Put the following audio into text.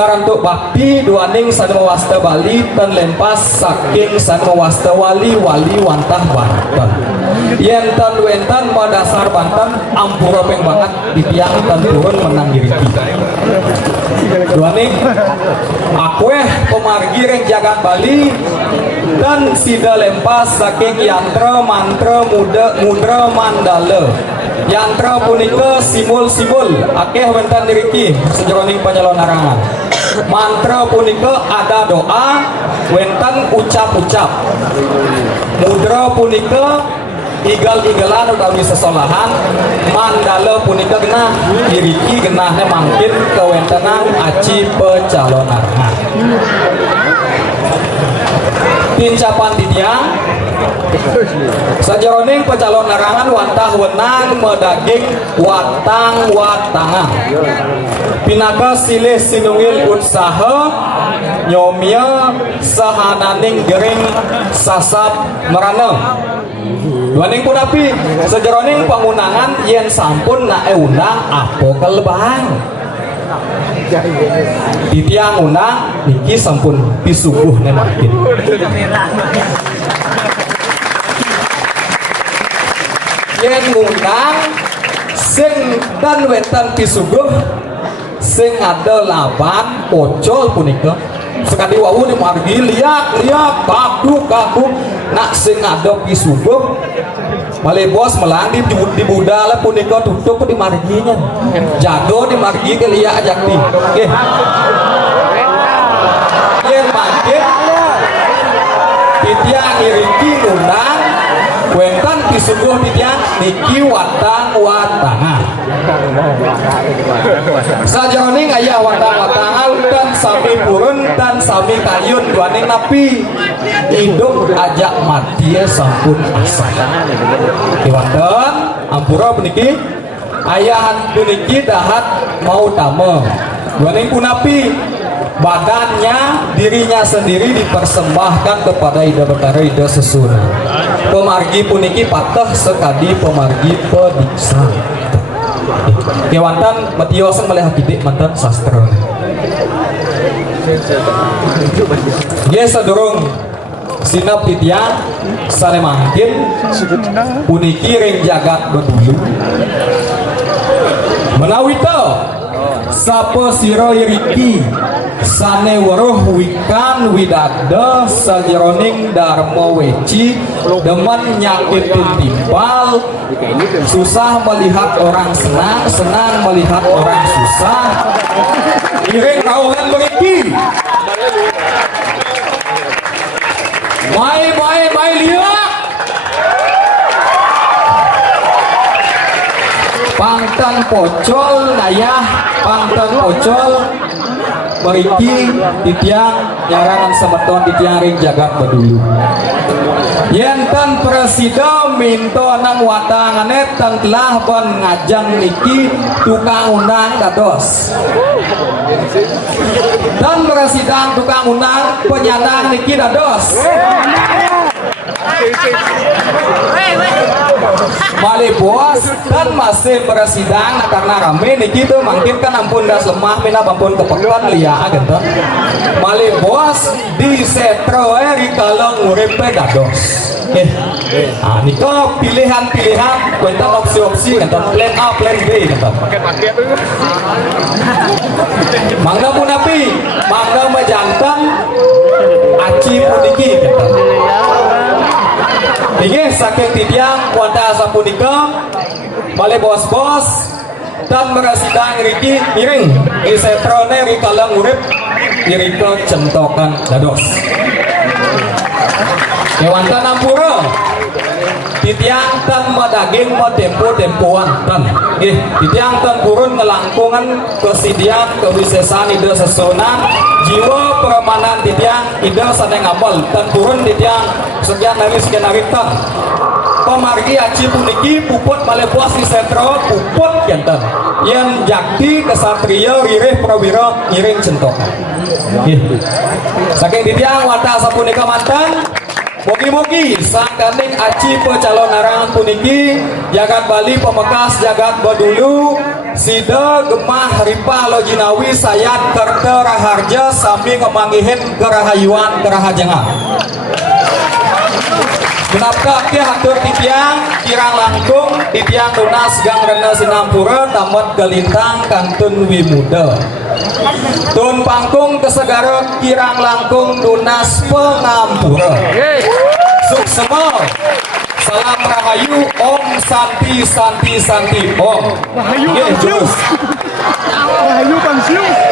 sarantuk bakti duaning sanmawasta Bali dan lempas saking sanmawasta wali wantah Banten yen tan wentan madasar Banten ampura peng banget di tiang tan turun menang diriki duaning aku pemargi reng jagat Bali dan sida lempas saking yantra mantra mudra mandala yantra punika simul akeh wentan diriki sejroning panyalon narangan mantra punika ada doa wentan ucap-ucap mudra punika igal-igalan utawi sesolahan mandala punika genah diriki genahnya mangkin kewentenan aci pecalon narangan tincapan tidiang sajaroning pecalon narangan wantah wenang medaging watangan pinaka silih sinungil usaha nyomia sahananing gering sasab merana duaning punapi sajaroning pangunangan yen sampun nae undang apo kelebang di tiang undang niki sampun pisuguh nemakin yen ngundang sing dan wetan pisuguh sing ada laban pocol punika sekali wawu di margi liak kaku nak sing ada pisuguh malih bos melang di budal punika tutup di marginya jago di margi ke liak jakti nggih yen mangke titiang iriki ngundang wentan pisuguh titiang niki watangan sajaroning aya watangan dan sami purun dan sami kayun duaning napi hidup ajak mati sampun asa kiwanten ampura puniki ayahan puniki dahat mau tame duaning punapi badannya dirinya sendiri dipersembahkan kepada Ida Betara Ida Sesuna pemargi puniki patah sekadi pemargi pediksa kewantan matiosan malih hakidik mantan sastra dia sadurung sinap titiang sane mangkin puniki ring jagat bedulu menawita sapa sira iriki sane weruh wikan widada sajeroning dharma weci demen nyakitin timpal susah melihat orang senang melihat orang susah iring raungan meriki mai liak pangtan pocol nayah pangtan pocol beriki titiang nyarangan semeton titiang ring jagat bedulu yenten presida minto nang watangane tan telah pun ngajang niki tukang undang dados dan presida tukang undang penyandang niki dados malih bos dan masih bersidang karena rame niki tuh mungkin kan ampun das lemah mina ampun kepekan lia gitu malih bos di setro kalau nguripe dados niko pilihan kuenta opsi gitu plan A plan B gitu mangga punapi mangga mejantan aci puniki gitu ini sakit tidiang kuanta asa punika malih bos-bos dan merasidang riki miring isetrone rikalang urip dirika centokan dados kewantan ampura titiang tan madaging tempo-tempoan tan titiang tan purun ngelangkungan kesidian kewisesaan ide sesona jiwa peremanan titiang ide saneng amal tan purun titiang sekian hari tan pemargi aci puniki puput malih puas di setro puput kenten yang jakti kesatria ririh prawira ngiring centokan saking titiang wata sapunika mantan Mugi-mugi sangkaning aci pecalon narangan puniki jagat Bali pemekas jagat Badulu sida gemah ripah lojinawi sayat kerta raharja sami ngemangihin kerahayuan kerahajangan. Kenapa kia hatur titiang kirang langkung titiang tunas gang rena sinampura tamat gelintang kantun wimuda tun pangkung kesegara kirang langkung tunas pengampura suksema salam rahayu om santi santi santi om Rahayu Bang Siung.